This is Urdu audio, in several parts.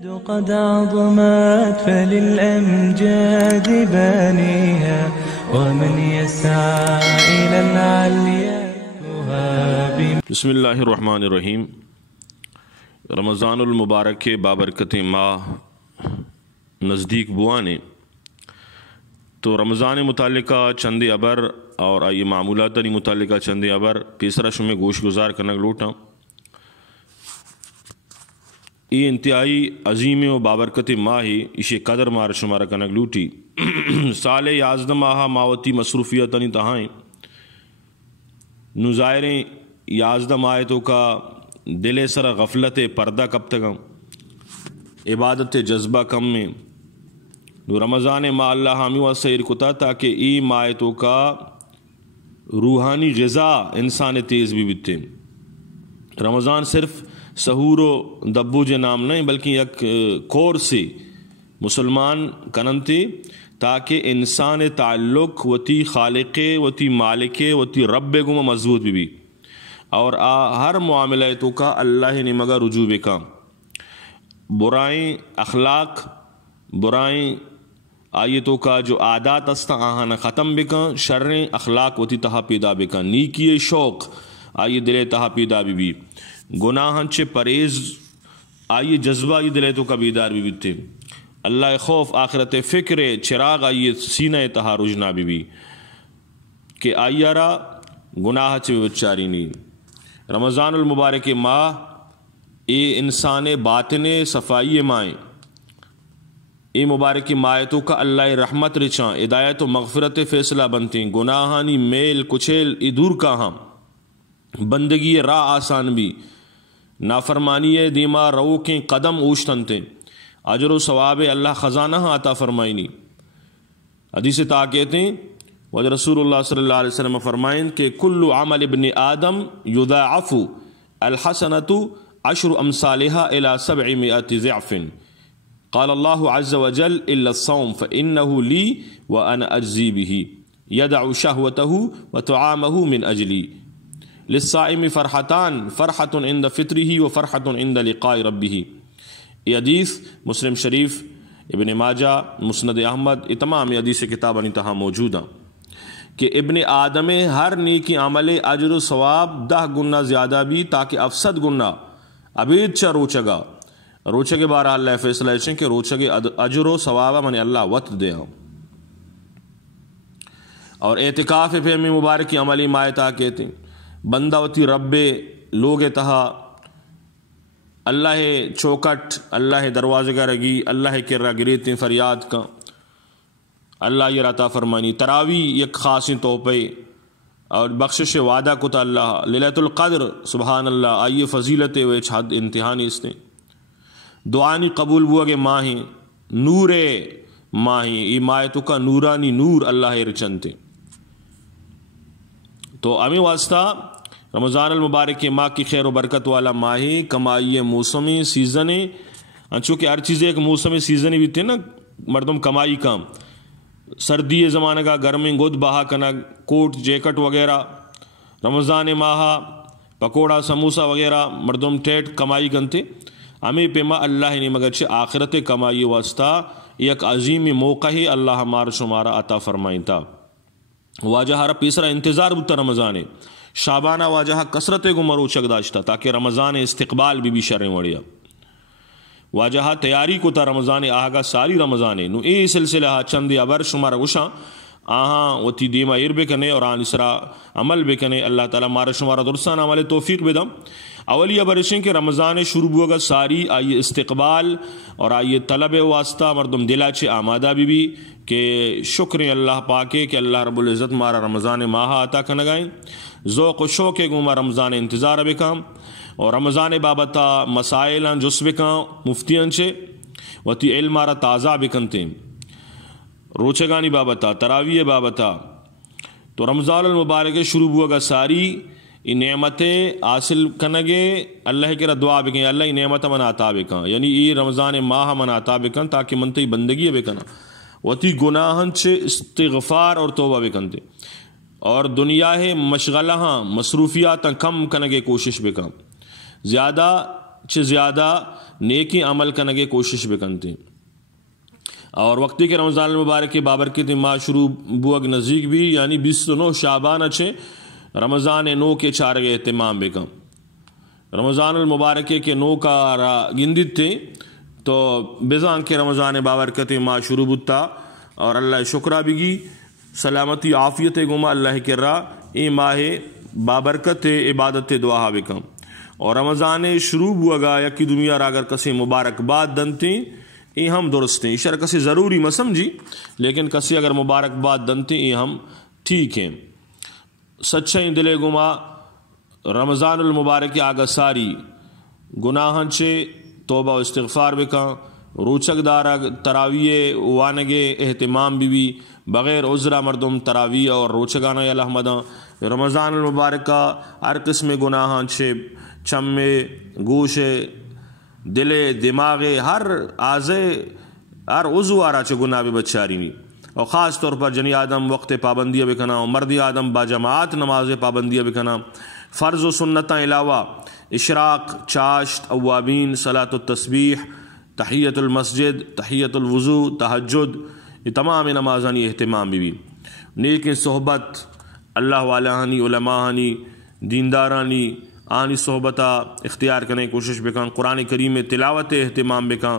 قد عظمت فللأمجاد بانيها ومن يسعى إلى العليا تهاب. بسم اللہ الرحمن الرحیم. رمضان المبارک کے بابرکت ماہ نزدیک بوانے تو رمضان متعلقہ چند ابر اور آئیے معمولات متعلقہ چند ابر تیسرا شمع گوش گزار کنگ لوٹاں. یہ انتہائی عظیم و بابرکت ماہی اسے قدر مار شمارہ کنگ لوٹی. سال 11 ماہ ماوتی مصروفیتیں تہائیں نظائریں 11 ماہ تو کا دل سر غفلت پردہ کب تک عبادت جذبہ کم میں رمضان ماہ اللہ حامی و سیر کتا تاکہ ای ماہ تو کا روحانی غذا انسان تیز بھی بتے. رمضان صرف سحور و دبو جے نام نہیں بلکہ یک کور سے مسلمان کننتے تاکہ انسان تعلق وتی خالق وتی مالک وتی رب گم مضبوط بھی اور ہر معاملہ تو کا اللہ نے مگا رجوع بکا. برائیں اخلاق برائیں آیتوں کا جو عادات استا آہانا ختم بکا. شریں اخلاق وتی تہا پیدا بکا. نیکی شوق آئیے دل تہا پیدا بھی. گناہاں چے پریز آئیے جذبہ آئیے دل تو کا بیدار بھی بیتے. اللہ خوف آخرت فکر چراغ آئیے سینہ تہا رجنا بھی کہ آئیے را گناہ چے بچاری نہیں. رمضان المبارک ماہ اے انسان باطن صفائی مائیں اے مبارک مایتوں کا اللہ رحمت رچاں ہدایت و مغفرت فیصلہ بنتے. گناہانی میل کچھل ادور کہاں بندگی راہ آسان بھی نافرمانی دیما رو کے قدم اوشتنتے اجر و ثواب اللہ خزانہ عطا فرمائنی. حدیث تاکیتیں وجہ رسول اللہ صلی اللہ علیہ وسلم فرمائیں کہ کل عمل ابن آدم یضاعف الحسنۃ 10 امثالها الى 700 ضعف. قال اللہ عز وجل الا الصوم فانه لي وانا اجزي به يدع شهوته وطعامه من اجلي. للصائم فرحتان فرحت عند فطره وفرحت عند لقاء ربه. یہ حدیث مسلم شریف ابن ماجہ مسند احمد تمام حدیث کتاب انتہا موجود ہیں کہ ابن آدم ہر نیکی عمل اجر و ثواب 10 گنا زیادہ بھی تاکہ افسد گنا ابید چا روچگا روچگے بارہ اللہ فیصلہ ہے کہ روچگے اجر و ثواب من اللہ وقت دے ہوں. اور اعتکاف فہمی مبارکی عملی مایتا کہتے ہیں بندہ وتی رب لوگ تہا اللہ چوکٹ اللہ دروازے کا رگی اللہ کے رگریتیں فریاد کا اللہ یہ عطا فرمانی. تراوی یک خاصی توپے اور بخشش وعدہ کتا اللہ لیلۃ القدر سبحان اللہ آئیے فضیلت و چھاد امتحانی اس نے دعانی قبول ہوا کہ ماہیں نور ماہیں یہ مایتوں کا نورانی نور اللہ رچنتے. تو امی واسطہ رمضان المبارک کے ماہ کی خیر و برکت والا ماہی کمائی موسمی سیزن چونکہ ہر چیز ایک موسمی سیزن بھی تھے نا مردم کمائی کام سردی زمانہ کا گرمی گود بہا کنا کوٹ جیکٹ وغیرہ رمضان ماہ پکوڑا سموسا وغیرہ مردم ٹیٹ کمائی کنتے. ہمیں پیما اللہ نے مگر چھ آخرت کمائی واسطہ ایک عظیم موقع ہی اللہ ہمارا شمارا عطا فرمائیں تھا. واجہ ہر پیسرا انتظار بتا رمضان شابانہ واجہ کثرت کو مروچک داشتا تاکہ رمضان استقبال بھی شریں وڑیا واجہ تیاری کو تا رمضان آہگا ساری رمضان نو اے سلسلہ چند ابر شمار وشاں آہاں وتی دیما ایر بکنے اور آن اسرا عمل بکنے. اللہ تعالیٰ مارا شمارا درستان عمل توفیق بدم. اولی ابرشن کہ رمضان شروع ہوگا ساری آئیے استقبال اور آئیے طلب واسطہ مردم دلا چھ آمادہ بھی کہ شکر اللہ پاکے کہ اللہ رب العزت مارا رمضان ماہ عطا کنگائیں. ذوق و شوق گوما رمضان انتظار بکام اور رمضان بابتا مسائل جس بکام مفتیان چے وتی علم مارا تازہ بکنتے روچگانی بابتا تراویح بابتا. تو رمضان المبارک شروع ہوگا ساری یہ نعمتیں حاصل کنگے اللہ کے دعا بکیں اللہ یہ نعمت من عطا بکاں یعنی یہ رمضان ماہ من عطا بکن تاکہ منتی بندگی بکنا وتی گناہن چے استغفار اور توبہ بکنتے اور دنیا ہے مشغلہ مصروفیات کم کنگے کوشش بکاں. زیادہ چھ زیادہ نیکی عمل کنگے کوشش بکنتے اور وقتی کے رمضان المبارک کے بابرکت ماہ شروع بوگ نزدیک بھی یعنی 29 شعبان اچھے رمضان 9 کے چارگے اہتمام بکم رمضان المبارک کے 9 کا گندت تھے تو بزان کے رمضان بابرکت ماہ شروع بتا اور اللہ شکرہ بگی سلامتی عافیت گما اللہ کے راہ اے ماہ بابرکت عبادت دعا بکم اور رمضان شروع بوگا یا کی دنیا را اگر کسی مبارکباد دنتے یہ ہم درست ہیں اشار کسی ضروری میں سمجھی لیکن کسی اگر مبارکباد دنتے یہ ہم ٹھیک ہیں سچائی دلے گما رمضان المبارک آگا ساری گناہن چے توبہ و استغفار بکا روچک دارا تراویہ وانگے اہتمام بھی بغیر عذرہ مردم تراویہ اور روچگانہ الحمدہ رمضان المبارک کا ہر قسم گناہن چے چمے گوشے دلے دماغے ہر آزے ہر عضو آرہ چے گناہ بھی بچاری نہیں اور خاص طور پر جنی آدم وقت پابندیہ بکنا اور مردی آدم باجماعت نماز پابندیہ بکنا فرض و سنتاں علاوہ اشراق چاشت اوابین صلاۃ التسبیح تحیت المسجد تحیت الوضو تہجد یہ تمام نمازانی اہتمام بھی نیک صحبت اللہ والانی علماءانی دیندارانی آنی صحبتہ اختیار کرنے کی کوشش بکاں قرآن کریم میں تلاوت اہتمام بکاں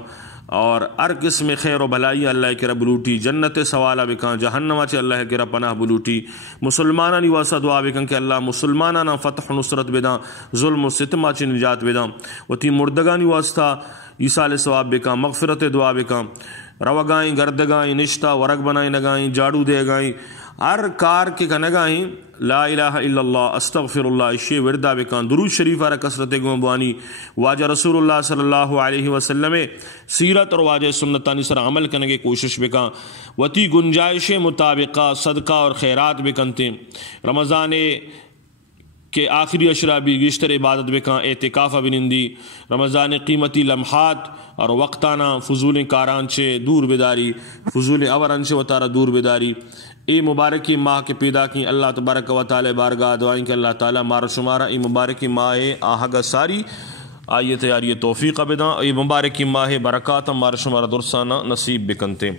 اور ہر قسم خیر و بھلائی اللہ کے رب لوٹی جنت سوالہ بکاں جہنمہ چے اللہ کے رب پناہ بلوٹی مسلمانانی واسطہ دعا بکاں کہ اللہ مسلمانانا فتح نصرت بداں ظلم و ستمہ چے نجات بداں و تی مردگانی واسطہ ایسال ثواب بکاں مغفرت دعا بکاں روگائیں گردگائیں نشتہ ورگ بنائیں نگائیں جاڑو دے گائیں ہر کار کے کنگائیں لا الہ الا اللہ استغفر اللہ شی وردہ بکان درود شریف آرہ کسرت گمبوانی واجہ رسول اللہ صلی اللہ علیہ وسلم سیرت اور واجہ سنتانی سر عمل کرنے کی کوشش بکان وتی گنجائش مطابقہ صدقہ اور خیرات بکنتے رمضان کہ آخری اشرا بھی گشتر عبادت بکاں اعتکاف بنندی رمضان قیمتی لمحات اور وقتانہ فضول کاران چے دور بیداری فضول اوران چے وطارہ دور بیداری اے مبارکی ماہ کے پیدا کی اللہ تبارک و تعالی بارگاہ دعائیں کہ اللہ تعالی مارا شمارا اے مبارکی ماہ آہگا ساری آئیے تیاری توفیق بداں اے مبارکی ماہ برکات مارا شمارا درسانہ نصیب بکنتے